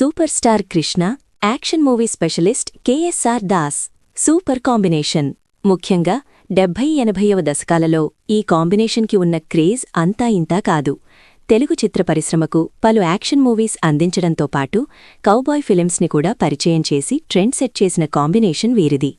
Super star Krishna action movie specialist KSR Das. Super combination. ముఖ్యంగా డెబ్భై ఎనభైవ దశకాలలో ఈ కాంబినేషన్కి ఉన్న క్రేజ్ అంతా ఇంతా కాదు. తెలుగు చిత్ర పరిశ్రమకు పలు యాక్షన్ మూవీస్ అందించడంతో పాటు కౌబాయ్ ఫిలిమ్స్ని కూడా పరిచయం చేసి ట్రెండ్ సెట్ చేసిన కాంబినేషన్ వీరిది.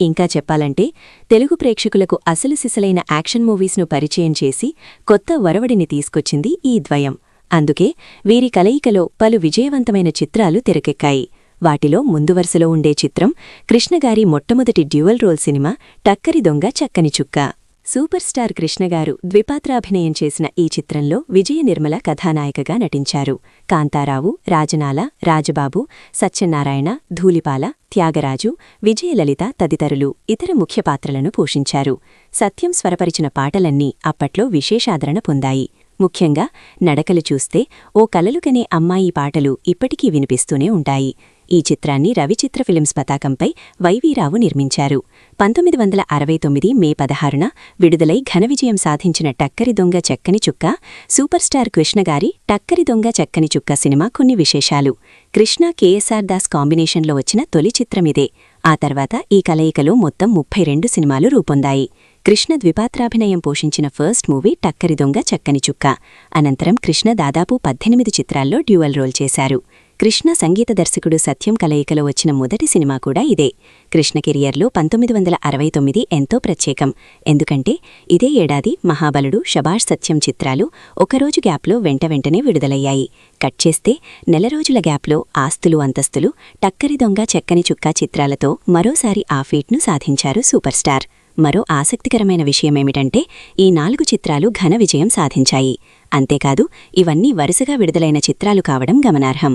ఇంకా చెప్పాలంటే తెలుగు ప్రేక్షకులకు అసలు సిసలైన యాక్షన్ మూవీస్ను పరిచయం చేసి కొత్త వరవడిని తీసుకొచ్చింది ఈ ద్వయం. అందుకే వీరి కలయికలో పలు విజయవంతమైన చిత్రాలు తెరకెక్కాయి. వాటిలో ముందు వరుసలో ఉండే చిత్రం కృష్ణగారి మొట్టమొదటి డ్యూయల్ రోల్ సినిమా టక్కరి దొంగ చక్కని చుక్క. సూపర్ స్టార్ కృష్ణగారు ద్విపాత్రాభినయం చేసిన ఈ చిత్రంలో విజయ నిర్మల కథానాయికగా నటించారు. కాంతారావు రాజనాల రాజబాబు సత్యనారాయణ ధూలిపాల త్యాగరాజు విజయలలిత తదితరులు ఇతర ముఖ్య పాత్రలను పోషించారు. సత్యం స్వరపరిచిన పాటలన్నీ అప్పట్లో విశేషాదరణ పొందాయి. ముఖ్యంగా నడకలు చూస్తే ఓ కలలుకనే అమ్మాయి పాటలు ఇప్పటికీ వినిపిస్తూనే ఉంటాయి. ఈ చిత్రాన్ని రవిచిత్ర ఫిలిమ్స్ పతాకంపై వైవీరావు నిర్మించారు. పంతొమ్మిది వందల అరవై తొమ్మిది మే పదహారున విడుదలై ఘన విజయం సాధించిన టక్కరి దొంగ చెక్కని చుక్క సూపర్ స్టార్ కృష్ణగారి టక్కరి దొంగ చెక్కని చుక్క సినిమా కొన్ని విశేషాలు. కృష్ణ కేఎస్ఆర్ దాస్ కాంబినేషన్లో వచ్చిన తొలి చిత్రమిదే. ఆ తర్వాత ఈ కలయికలో మొత్తం ముప్పై రెండు సినిమాలు రూపొందాయి. కృష్ణ ద్విపాత్రాభినయం పోషించిన ఫస్ట్ మూవీ టక్కరి దొంగ చక్కని చుక్క. అనంతరం కృష్ణ దాదాపు పద్దెనిమిది చిత్రాల్లో డ్యూయల్ రోల్ చేశారు. కృష్ణ సంగీత దర్శకుడు సత్యం కలయికలో వచ్చిన మొదటి సినిమా కూడా ఇదే. కృష్ణ కెరియర్లో పంతొమ్మిది వందల అరవై తొమ్మిది ఎంతో ప్రత్యేకం. ఎందుకంటే ఇదే ఏడాది మహాబలుడు షబాష్ సత్యం చిత్రాలు ఒకరోజు గ్యాప్లో వెంట వెంటనే విడుదలయ్యాయి. కట్ చేస్తే నెల రోజుల గ్యాప్లో ఆస్తులు అంతస్తులు టక్కరి దొంగ చెక్కని చుక్కా చిత్రాలతో మరోసారి ఆ ఫీట్ను సాధించారు సూపర్ స్టార్. మరో ఆసక్తికరమైన విషయమేమిటంటే ఈ నాలుగు చిత్రాలు ఘన విజయం సాధించాయి. అంతేకాదు ఇవన్నీ వరుసగా విడుదలైన చిత్రాలు కావడం గమనార్హం.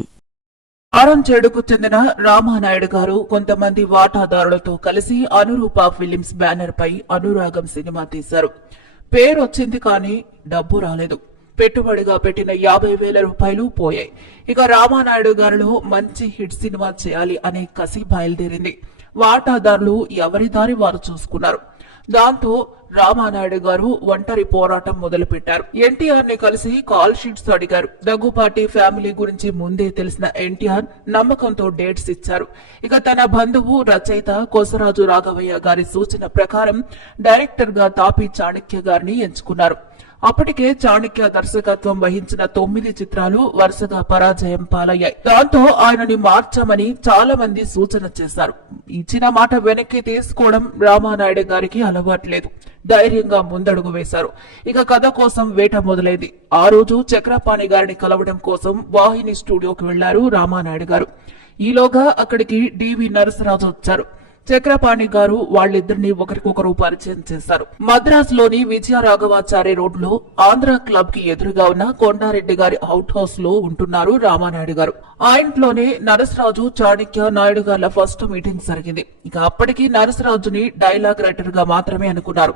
అరంచేడుకు చెందిన రామానాయుడు గారు కొంతమంది వాటాదారులతో కలిసి అనురూప ఫిలిమ్స్ బ్యానర్ పై అనురాగం సినిమా తీశారు. పేరు వచ్చింది కానీ డబ్బు రాలేదు. పెట్టుబడిగా పెట్టిన యాభై వేల రూపాయలు పోయాయి. ఇక రామానాయుడు గారిలో మంచి హిట్ సినిమా చేయాలి అనే కసి బయలుదేరింది. వాటాదారులు ఎవరి దారి వారు చూసుకున్నారు. దాంతో రామానాయుడు గారు ఒంటరి పోరాటం మొదలుపెట్టారు. ఎన్టీఆర్ని కలిసి కాల్ షీట్స్ అడిగారు. దగ్గుపాటి ఫ్యామిలీ గురించి ముందే తెలిసిన ఎన్టీఆర్ నమ్మకంతో డేట్స్ ఇచ్చారు. ఇక తన బంధువు రచయిత కొసరాజు రాఘవయ్య గారి సూచన ప్రకారం డైరెక్టర్గా తాపి చాణక్య గారిని ఎంచుకున్నారు. అప్పటికే చాణక్య దర్శకత్వం వహించిన తొమ్మిది చిత్రాలు వరుసగా పరాజయం పాలయ్యాయి. దాంతో ఆయనని మార్చమని చాలా మంది సూచన చేశారు. ఇచ్చిన మాట వెనక్కి తీసుకోవడం రామానాయుడు గారికి అలవాట్లేదు. ధైర్యంగా ముందడుగు వేశారు. ఇక కథ కోసం వేట మొదలైంది. ఆ రోజు చక్రపాణి గారిని కలవడం కోసం వాహిని స్టూడియోకి వెళ్ళారు రామానాయుడు గారు. ఈలోగా అక్కడికి డివి నరసరాజు వచ్చారు. చక్రపాణి గారు వాళ్ళిద్దరిని ఒకరికొకరు పరిచయం చేశారు. మద్రాసులోని విజయ రాఘవాచార్య రోడ్లో ఆంధ్ర క్లబ్కి ఎదురుగా ఉన్న కొండారెడ్డి గారి అవుట్ హౌస్లో ఉంటున్నారు రామానాయుడు గారు. ఆ ఇంట్లోనే నరసరాజు చాణక్య నాయుడు గారి ఫస్ట్ మీటింగ్ జరిగింది. ఇక అప్పటికి నరసరాజుని డైలాగ్ రైటర్గా మాత్రమే అనుకున్నారు.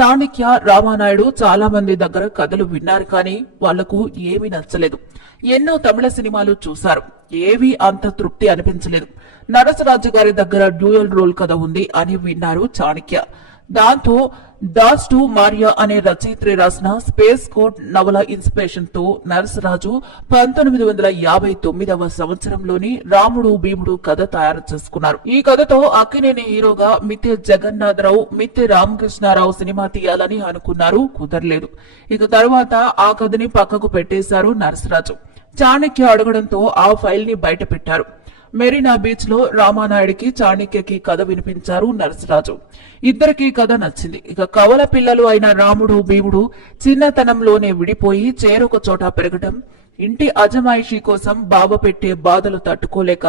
చాణక్య రామానాయుడు చాలా మంది దగ్గర కథలు విన్నారు కానీ వాళ్ళకు ఏమీ నచ్చలేదు. ఎన్నో తమిళ సినిమాలు చూశారు. ఏవీ అంత తృప్తి అనిపించలేదు. నరసరాజు గారి దగ్గర డ్యూయల్ రోల్ కథ ఉంది అని విన్నారు చాణక్య. దాంతో దాస్ టు మారియా అనే రచయిత్రి రాసిన స్పేస్ కోట్ నవల ఇన్స్పిరేషన్తో నరసరాజు పంతొమ్మిది వందల యాభై తొమ్మిదవ సంవత్సరంలోని రాముడు భీముడు కథ తయారు చేసుకున్నారు. ఈ కథతో అక్కినేని హీరోగా మిత్తె జగన్నాథరావు మిత్తె రామకృష్ణారావు సినిమా తీయాలని అనుకున్నారు. కుదరలేదు. ఇక తర్వాత ఆ కథని పక్కకు పెట్టేశారు నరసరాజు. చాణక్య అడగడంతో ఆ ఫైల్ని బయట పెట్టారు మెరీనా బీచ్లో రామానాయుడికి చాణక్యకి కథ వినిపించారు నరసరాజు. ఇద్దరికి కథ నచ్చింది. ఇక కవల పిల్లలు అయిన రాముడు భీముడు చిన్నతనంలోనే విడిపోయి చేరొక చోట పెరగడం ఇంటి అజమాయిషీ కోసం బాబ పెట్టే బాధలు తట్టుకోలేక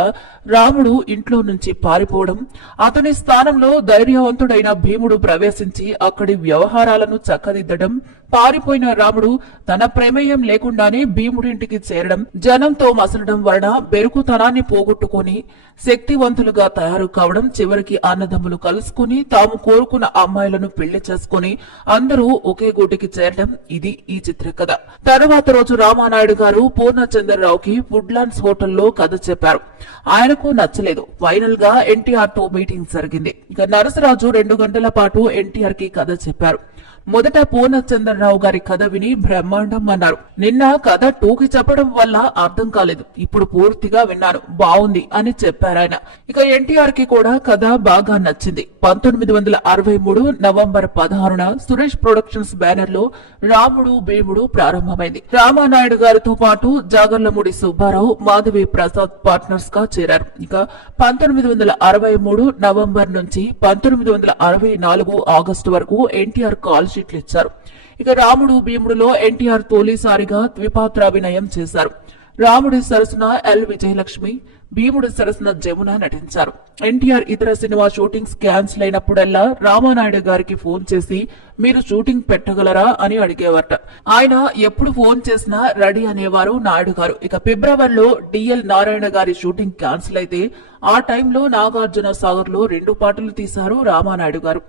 రాముడు ఇంట్లో నుంచి పారిపోవడం అతని స్థానంలో ధైర్యవంతుడైన భీముడు ప్రవేశించి అక్కడి వ్యవహారాలను చక్కదిద్దడం పారిపోయిన రాముడు తన ప్రమేయం లేకుండానే భీముడింటికి చేరడం జనంతో మసలడం వలన బెరుకుతనాన్ని పోగొట్టుకొని శక్తివంతులుగా తయారు కావడం చివరికి అన్నదమ్ములు కలుసుకుని తాము కోరుకున్న అమ్మాయిలను పెళ్ళి చేసుకుని అందరూ ఒకే గూటికి చేరడం ఇది ఈ చిత్ర కథ తర్వాత రోజు రామానాయుడు గారు పూర్ణచంద్రరావుకి వుడ్లాండ్స్ హోటల్లో కథ చెప్పారు. ఆయనకు నచ్చలేదు. ఫైనల్గా ఎన్టీఆర్తో మీటింగ్ జరిగింది. ఇక నరసరాజు రెండు గంటల పాటు ఎన్టీఆర్కి కథ చెప్పారు. మొదట పూర్ణచంద్రరావు గారి కథ విని బ్రహ్మాండం అన్నారు. నిన్న కథ టూకి చెప్పడం వల్ల అర్థం కాలేదు. ఇప్పుడు పూర్తిగా విన్నాను. బాగుంది అని చెప్పారాయన ఇక ఎన్టీఆర్కి కూడా కథ బాగా నచ్చింది. పంతొమ్మిది వందల అరవై మూడు నవంబర్ పదహారున సురేష్ ప్రొడక్షన్స్ బ్యానర్లో రాముడు భీముడు ప్రారంభమైంది. రామానాయుడు గారితో పాటు జాగర్లమూడి సుబ్బారావు మాధవి ప్రసాద్ పార్ట్నర్స్గా చేరారు. ఇక పంతొమ్మిది వందల అరవై మూడు నవంబర్ నుంచి పంతొమ్మిది వందల అరవై నాలుగు ఆగస్టు వరకు ఎన్టీఆర్ కాల్ షీట్లు ఇచ్చారు. ఇక రాముడు భీముడులో ఎన్టీఆర్ తొలిసారిగా ద్విపాత్రాభినయం చేశారు. రాముడి సరసన ఎల్. విజయలక్ష్మి భీముడి సరసన జమున నటించారు. ఎన్టీఆర్ ఇతర సినిమా షూటింగ్స్ క్యాన్సిల్ అయినప్పుడల్లా రామానాయుడు గారికి ఫోన్ చేసి మీరు షూటింగ్ పెట్టగలరా? అని అడిగేవారట ఆయన ఎప్పుడు ఫోన్ చేసినా రెడీ అనేవారు నాయుడు గారు. ఇక ఫిబ్రవరిలో డిఎల్ నారాయణ గారి షూటింగ్ క్యాన్సిల్ అయితే ఆ టైంలో నాగార్జున సాగర్లో రెండు పాటలు తీశారు రామానాయుడు గారు.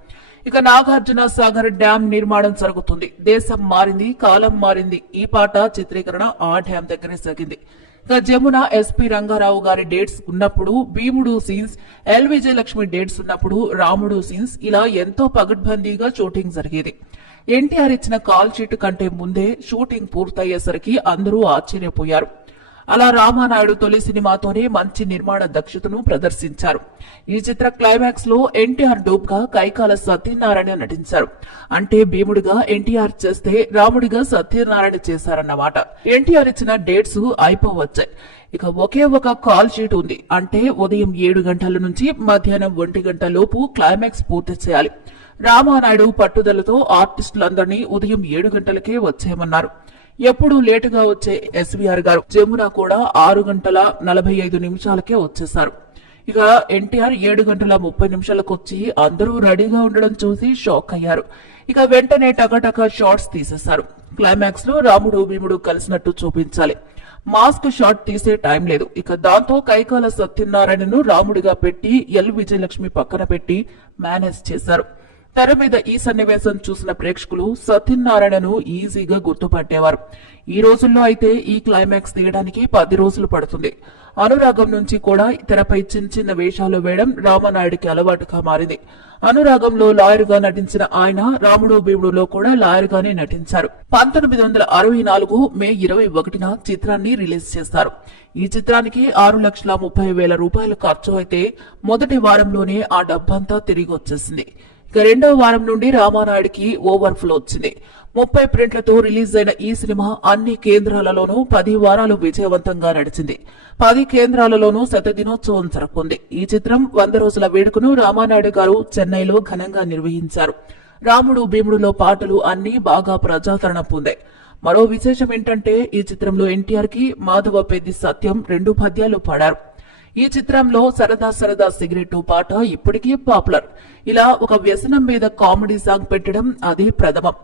ఇక నాగార్జున సాగర్ డ్యాం నిర్మాణం జరుగుతుంది. దేశం మారింది కాలం మారింది. ఈ పాట చిత్రీకరణ ఆ డ్యాం దగ్గరే సాగింది. జమున ఎస్పి రంగారావు గారి డేట్స్ ఉన్నప్పుడు భీముడు సీన్స్ ఎల్ విజయలక్ష్మి డేట్స్ ఉన్నప్పుడు రాముడు సీన్స్ ఇలా ఎంతో పగడ్బందీగా షూటింగ్ జరిగేది. ఎన్టీఆర్ ఇచ్చిన కాల్ షీట్ కంటే ముందే షూటింగ్ పూర్తయ్యేసరికి అందరూ ఆశ్చర్యపోయారు. అలా రామానాయుడు తొలి సినిమాతోనే మంచి నిర్మాణ దక్షతను ప్రదర్శించారు. ఈ చిత్ర క్లైమాక్స్లో ఎన్టీఆర్ డూప్గా కైకాల సత్యనారాయణ నటించారు. అంటే భీముడిగా ఎన్టీఆర్ చేస్తే రాముడిగా సత్యనారాయణ చేశారన్నమాట. ఎన్టీఆర్ ఇచ్చిన డేట్స్ అయిపోవచ్చాయి ఇక ఒకే ఒక కాల్ షీట్ ఉంది. అంటే ఉదయం ఏడు గంటల నుంచి మధ్యాహ్నం ఒంటి గంట లోపు క్లైమాక్స్ పూర్తి చేయాలి. రామానాయుడు పట్టుదలతో ఆర్టిస్టులందరినీ ఉదయం ఏడు గంటలకే వచ్చేయమన్నారు. ఎప్పుడు లేటుగా వచ్చే ఎస్వీఆర్ గారు జమున కూడా ఆరు గంటల నలభై ఐదు నిమిషాలకే వచ్చేశారు. ఇక ఎన్టీఆర్ ఏడు గంటల ముప్పై నిమిషాలకు వచ్చి అందరూ రెడీగా ఉండడం చూసి షాక్ అయ్యారు. ఇక వెంటనే టకటక షార్ట్స్ తీసేశారు. క్లైమాక్స్లో రాముడు భీముడు కలిసినట్టు చూపించాలి. మాస్క్ షాట్ తీసే టైం లేదు. ఇక దాంతో కైకాల సత్యనారాయణను రాముడిగా పెట్టి ఎల్ విజయలక్ష్మి పక్కన పెట్టి మేనేజ్ చేశారు. తెర మీద ఈ సన్నివేశం చూసిన ప్రేక్షకులు సత్యనారాయణను ఈజీగా గుర్తుపట్టేవారు. ఈ రోజుల్లో అయితే ఈ క్లైమాక్స్ తీయడానికి పది రోజులు పడుతుంది. అనురాగం నుంచి కూడా తెరపై చిన్న చిన్న వేషాలు వేయడం రామనాయుడికి అలవాటుగా మారింది. అనురాగంలో లాయర్గా నటించిన ఆయన రాముడు భీముడులో కూడా లాయర్ గానే నటించారు. పంతొమ్మిది వందల అరవై నాలుగు మే ఇరవై ఒకటిన చిత్రాన్ని రిలీజ్ చేస్తారు. ఈ చిత్రానికి ఆరు లక్షల ముప్పై వేల రూపాయలు ఖర్చు అయితే మొదటి వారంలోనే ఆ డబ్బంతా తిరిగి వచ్చేసింది ఇక రెండవ వారం నుండి రామానాయుడికి ఓవర్ ఫ్లో వచ్చింది. ముప్పై ప్రింట్లతో రిలీజ్ అయిన ఈ సినిమా అన్ని కేంద్రాలలోనూ పది వారాలు విజయవంతంగా నడిచింది. పది కేంద్రాలలోనూ శతదినోత్సవం జరుపుకుంది. ఈ చిత్రం వంద రోజుల వేడుకను రామానాయుడు గారు చెన్నైలో ఘనంగా నిర్వహించారు. రాముడు భీముడులో పాటలు అన్ని బాగా ప్రజాదరణ పొందాయి. మరో విశేషం ఏంటంటే ఈ చిత్రంలో ఎన్టీఆర్కి మాధవ పెద్ది సత్యం రెండు పద్యాలు పాడారు. ఈ చిత్రంలో సరదా సరదా సిగరెట్ పాట ఇప్పటికీ పాపులర్. ఇలా ఒక వ్యసనం మీద కామెడీ సాంగ్ పెట్టడం అది ప్రథమం.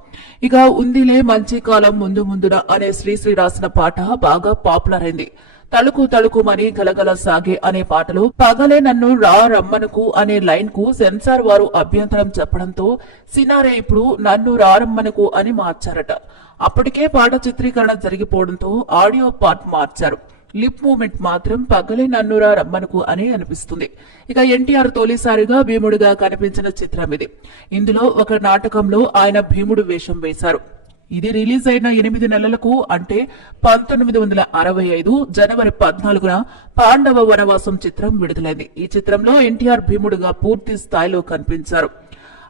ఇక ఉందిలే మంచి కాలం ముందు ముందున అనే శ్రీశ్రీ రాసిన పాట బాగా పాపులర్ అయింది. తలుకు తలుకుమని గలగల సాగే అనే పాటలో పగలే నన్ను రా రమ్మనకు అనే లైన్కు సెన్సార్ వారు అభ్యంతరం చెప్పడంతో సినారే ఇప్పుడు నన్ను రారమ్మనకు అని మార్చారట. అప్పటికే పాట చిత్రీకరణ జరిగిపోవడంతో ఆడియో పార్ట్ మార్చారు. లిప్ మూమెంట్ మాత్రం పగలే నన్నురా రమ్మనుకు అని అనిపిస్తుంది. ఇక ఎన్టీఆర్ తొలిసారిగా భీముడిగా కనిపించిన చిత్రం ఇది. ఇందులో ఒక నాటకంలో ఆయన భీముడు వేషం వేశారు. ఇది రిలీజ్ అయిన ఎనిమిది నెలలకు అంటే పంతొమ్మిది వందల అరవై ఐదు జనవరి పద్నాలుగున పాండవ వనవాసం చిత్రం విడుదలైంది. ఈ చిత్రంలో ఎన్టీఆర్ భీముడుగా పూర్తి స్థాయిలో కనిపించారు.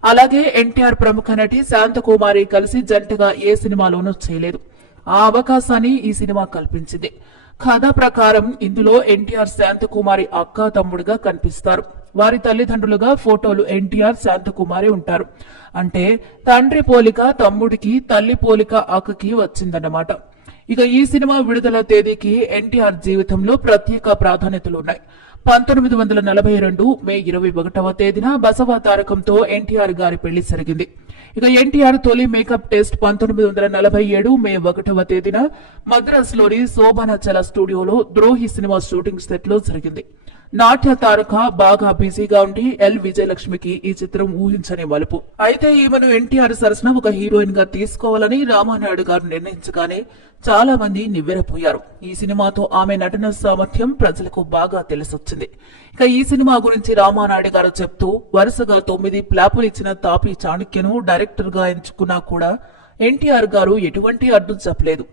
అలాగే ఎన్టీఆర్ ప్రముఖ నటి శాంతకుమారి కలిసి జంటగా ఏ సినిమాలోనూ చేయలేదు. ఆ అవకాశాన్ని ఈ సినిమా కల్పించింది. కథ ప్రకారం ఇందులో ఎన్టీఆర్ శాంతకుమారి అక్క తమ్ముడుగా కనిపిస్తారు. వారి తల్లిదండ్రులుగా ఫోటోలు ఎన్టీఆర్ శాంతకుమారి ఉంటారు. అంటే తండ్రి పోలిక తమ్ముడికి తల్లి పోలిక అక్కకి వచ్చిందన్నమాట. ఇక ఈ సినిమా విడుదల తేదీకి ఎన్టీఆర్ జీవితంలో ప్రత్యేక ప్రాధాన్యతలు ఉన్నాయి. పంతొమ్మిది వందల నలభై రెండు మే ఇరవై ఒకటవ తేదీన బసవ తారకంతో ఎన్టీఆర్ గారి పెళ్ళి జరిగింది. ఇక ఎన్టీఆర్ తొలి మేకప్ టెస్ట్ పంతొమ్మిది వందల నలభై ఏడు మే ఒకటవ తేదీన మద్రాసులోని శోభనాచల స్టూడియోలో ద్రోహి సినిమా షూటింగ్ సెట్లో జరిగింది. నాట్య తారక బాగా బిజీగా ఉండి ఎల్ విజయలక్ష్మికి ఈ చిత్రం ఊహించని మలుపు. అయితే ఈమెను ఎన్టీఆర్ సరసన ఒక హీరోయిన్గా తీసుకోవాలని రామానాయుడు గారు నిర్ణయించగానే చాలా మంది నివ్వెరపోయారు. ఈ సినిమాతో ఆమె నటన సామర్థ్యం ప్రజలకు బాగా తెలిసొచ్చింది. ఇక ఈ సినిమా గురించి రామానాయుడు గారు చెప్తూ వరుసగా తొమ్మిది ప్లాపులు ఇచ్చిన తాపి చాణక్యను డైరెక్టర్గా ఎంచుకున్నా కూడా ఎన్టీఆర్ గారు ఎటువంటి అడ్డు చెప్పలేదు.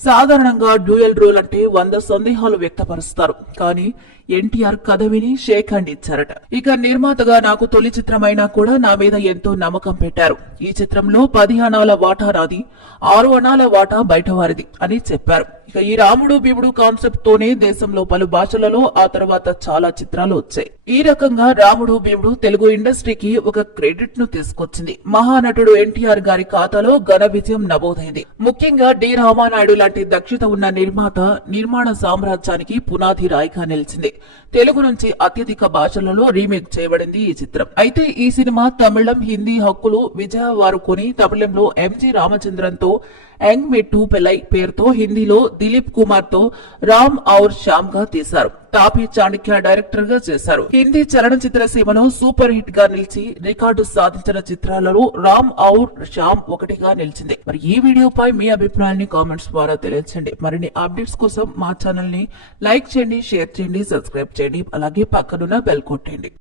సాధారణంగా డ్యూయల్ రోల్ అంటే వంద సందేహాలు వ్యక్తపరుస్తారు. కానీ ఎన్టీఆర్ కథ విని షేక్ హ్యాండ్ ఇచ్చారట ఇక నిర్మాతగా నాకు తొలి చిత్రమైనా కూడా నా మీద ఎంతో నమ్మకం పెట్టారు. ఈ చిత్రంలో పది అణాల వాటా నాది ఆరు అణాల వాటా బయటవారిది అని చెప్పారు. ఇక ఈ రాముడు భీముడు కాన్సెప్ట్ తోనే దేశంలో పలు భాషలలో ఆ తర్వాత చాలా చిత్రాలు వచ్చాయి. ఈ రకంగా రాముడు భీముడు తెలుగు ఇండస్ట్రీకి ఒక క్రెడిట్ను తీసుకొచ్చింది. మహానటుడు ఎన్టీఆర్ గారి ఖాతాలో ఘన విజయం నమోదైంది. ముఖ్యంగా డి. రామానాయుడు లాంటి దక్షత ఉన్న నిర్మాత నిర్మాణ సామ్రాజ్యానికి పునాది రాయిగా నిలిచింది. తెలుగు నుంచి అత్యధిక భాషలలో రీమేక్ చేయబడింది ఈ చిత్రం. అయితే ఈ సినిమా తమిళం హిందీ హక్కులు విజయ వారు కొని తమిళంలో ఎంజి రామచంద్రన్తో యంగ్ మే టూ పెలై పేరుతో హిందీలో దిలీప్ కుమార్తో రామ్ ఔర్ శ్యామ్గా తీశారు. టాపీ చాణక్య డైరెక్టర్గా చేశారు. హిందీ చలనచిత్ర సీమను సూపర్ హిట్గా నిలిచి రికార్డు సాధించిన చిత్రాలలో రామ్ ఔర్ శ్యామ్ ఒకటిగా నిలిచింది. మరి ఈ వీడియోపై మీ అభిప్రాయాన్ని కామెంట్స్ ద్వారా తెలియచండి మరిన్ని అప్డేట్స్ కోసం మా ఛానల్ని లైక్ చేయండి షేర్ చేయండి సబ్స్క్రైబ్ చేయండి. అలాగే పక్కనున్న బెల్ కొట్టండి